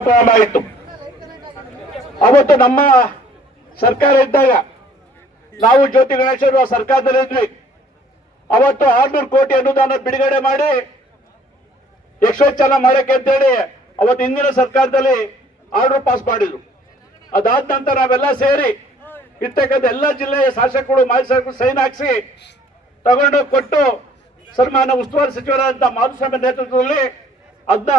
ಆಯಿತು. ಅವತ್ತು ನಮ್ಮ ಸರ್ಕಾರ ಇದ್ದಾಗ ನಾವು ಜ್ಯೋತಿ ಗಣೇಶರು ಸರ್ಕಾರದಲ್ಲಿ ಇದ್ವಿ. ಅವತ್ತು 600 ಕೋಟಿ ಅನುದಾನ ಬಿಡುಗಡೆ ಮಾಡಿ ಯಕ್ಷೋತ್ಸವ ಮಾಡಕ್ಕೆ ಅಂತೇಳಿ ಅವತ್ತು ಹಿಂದಿನ ಸರ್ಕಾರದಲ್ಲಿ ಆರ್ಡರ್ ಪಾಸ್ ಮಾಡಿದ್ರು. ಅದಾದ ನಂತರ ನಾವೆಲ್ಲ ಸೇರಿ ಇರ್ತಕ್ಕಂಥ ಎಲ್ಲ ಜಿಲ್ಲೆಯ ಶಾಸಕರು ಮಾಜಿ ಶಾಸಕರು ಸೈನ್ ಹಾಕಿಸಿ ತಗೊಂಡು ಕೊಟ್ಟು ಸನ್ಮಾನ ಉಸ್ತುವಾರಿ ಸಚಿವರಾದಂತ ಮಾಧುಸ್ವಾಮಿ ನೇತೃತ್ವದಲ್ಲಿ ಅದನ್ನ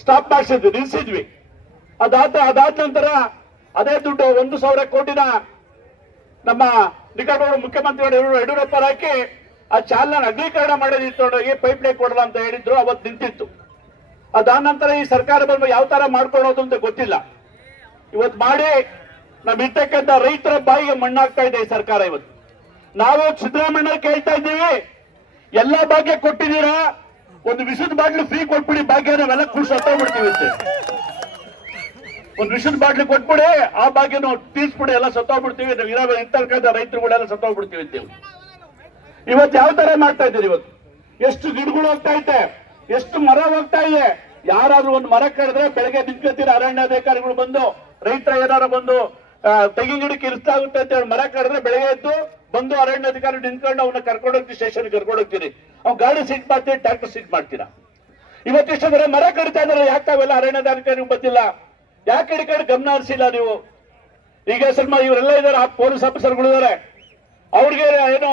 ಸ್ಟಾಪ್ ಮಾಡಿಸಿದ್ವಿ, ನಿಲ್ಲಿಸಿದ್ವಿ. ಅದಾದ ನಂತರ ಅದೇ ದುಡ್ಡು 1,000 ಕೋಟಿನ ನಮ್ಮ ನಿಕಟವಾದ ಮುಖ್ಯಮಂತ್ರಿಗಳು ಯಡಿಯೂರಪ್ಪರು ಹಾಕಿ ಆ ಚಾಲನ ಅಗಲೀಕರಣ ಮಾಡೋದಿತ್ತೊಳಗೆ ಪೈಪ್ ಲೈನ್ ಕೊಡಲ್ಲ ಅಂತ ಹೇಳಿದ್ರು. ಅವತ್ತು ನಿಂತಿತ್ತು. ಅದಾದ ನಂತರ ಈ ಸರ್ಕಾರ ಬಂದು ಯಾವ ತರ ಮಾಡ್ಕೊಳ್ಳೋದು ಅಂತ ಗೊತ್ತಿಲ್ಲ. ಇವತ್ತು ಮಾಡಿ ನಮ್ ಇರ್ತಕ್ಕಂಥ ರೈತರ ಬಾಯಿಗೆ ಮಣ್ಣಾಗ್ತಾ ಇದೆ ಈ ಸರ್ಕಾರ. ಇವತ್ತು ನಾವು ಸಿದ್ದರಾಮಯ್ಯ ಕೇಳ್ತಾ ಇದ್ದೀವಿ, ಎಲ್ಲಾ ಭಾಗ್ಯ ಕೊಟ್ಟಿದ್ದೀರಾ, ಒಂದು ವಿಷದ ಬಾಟ್ಲು ಫ್ರೀ ಕೊಟ್ಬಿಡಿ, ಭಾಗ್ಯ ನಾವೆಲ್ಲ ಖುಷಿ ಸತ್ತೋಗ್ಬಿಡ್ತೀವಿ ಅಂತ. ಒಂದು ವಿಷದ ಬಾಟ್ಲು ಕೊಟ್ಬಿಡಿ, ಆ ಭಾಗ್ಯನು ತೀರ್ಸ್ಬಿಡಿ, ಎಲ್ಲ ಸತ್ತೋಗ್ಬಿಡ್ತೀವಿ, ನಾವು ಇರ್ತಕ್ಕಂಥ ರೈತರುಗಳೆಲ್ಲ ಸತ್ತೋಗ್ಬಿಡ್ತೀವಿ ಅಂತೇಳಿ. ಇವತ್ತು ಯಾವ ತರ ಮಾಡ್ತಾ ಇದ್ದೀರಿ? ಇವತ್ತು ಎಷ್ಟು ಗಿಡಗಳು ಹೋಗ್ತಾ ಇದೆ, ಎಷ್ಟು ಮರ ಹೋಗ್ತಾ ಇದೆ. ಯಾರಾದ್ರೂ ಒಂದು ಮರ ಕಡಿದ್ರೆ ಬೆಳಗ್ಗೆ ನಿಂತ್ಕೊತೀರ, ಅರಣ್ಯಾಧಿಕಾರಿಗಳು ಬಂದು ರೈತರ ಏನಾರು ಬಂದು ತೆಂಗಿನ ಗಿಡಕ್ಕೆ ಇರ್ತಾಗುತ್ತೆ ಅಂತ ಹೇಳಿ ಮರ ಕಡಿದ್ರೆ ಬೆಳಗ್ಗೆ ಎದ್ದು ಬಂದು ಅರಣ್ಯಾಧಿಕಾರಿ ನಿಂತ್ಕೊಂಡು ಅವನ್ನ ಕರ್ಕೊಂಡೋಗ್ತೀವಿ, ಸ್ಟೇಷನ್ ಕರ್ಕೊಂಡೋಗ್ತೀರಿ. ಅವ್ನು ಗಾಡಿ ಸೀಟ್ ಮಾಡ್ತೀರಿ, ಟ್ರ್ಯಾಕ್ಟರ್ ಸೀಟ್ ಮಾಡ್ತೀರಾ. ಇವತ್ತಿಷ್ಟು ಬರೀ ಮರ ಕಡಿತಾ ಇದ್ರೆ ಯಾಕೆ ತಾವೆಲ್ಲ ಅರಣ್ಯಾಧಿಕಾರಿ ಬಂದಿಲ್ಲ? ಯಾಕೆ ಈ ಕಡೆ ಗಮನ ಹರಿಸಿಲ್ಲ ನೀವು? ಈಗ ಸ್ವಲ್ಪ ಇವರೆಲ್ಲ ಇದಾರೆ, ಪೊಲೀಸ್ ಆಫೀಸರ್ಗಳು ಇದಾರೆ, ಅವ್ರಿಗೆ ಏನು